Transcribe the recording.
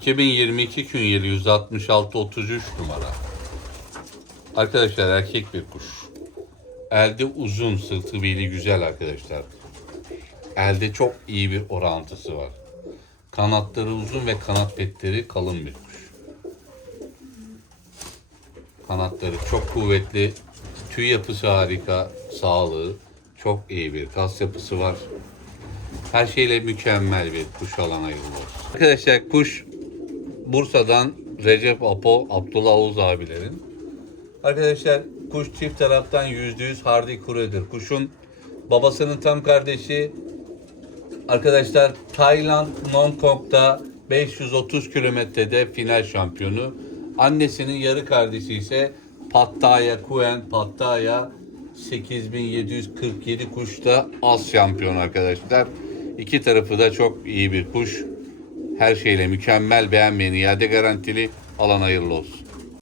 2022 künyeli 166-33 numara. Arkadaşlar erkek bir kuş. Elde uzun, sırtı beli güzel arkadaşlar. Elde çok iyi bir orantısı var. Kanatları uzun ve kanat petleri kalın bir kuş. Kanatları çok kuvvetli. Tüy yapısı harika. Sağlığı çok iyi bir kas yapısı var. Her şeyle mükemmel bir kuş alan ayrılıyor. Arkadaşlar kuş Bursa'dan Recep Apo, Abdullah Oğuz abilerin. Arkadaşlar kuş çift taraftan %100 Hardy Kure'dir. Kuşun babasının tam kardeşi arkadaşlar Tayland Nongkong'da 530 kilometrede final şampiyonu. Annesinin yarı kardeşi ise Pattaya Kuen Pattaya 8747 kuşta az şampiyon arkadaşlar. İki tarafı da çok iyi bir kuş. Her şeyle mükemmel, beğenmeyen iade garantili, alan hayırlı olsun.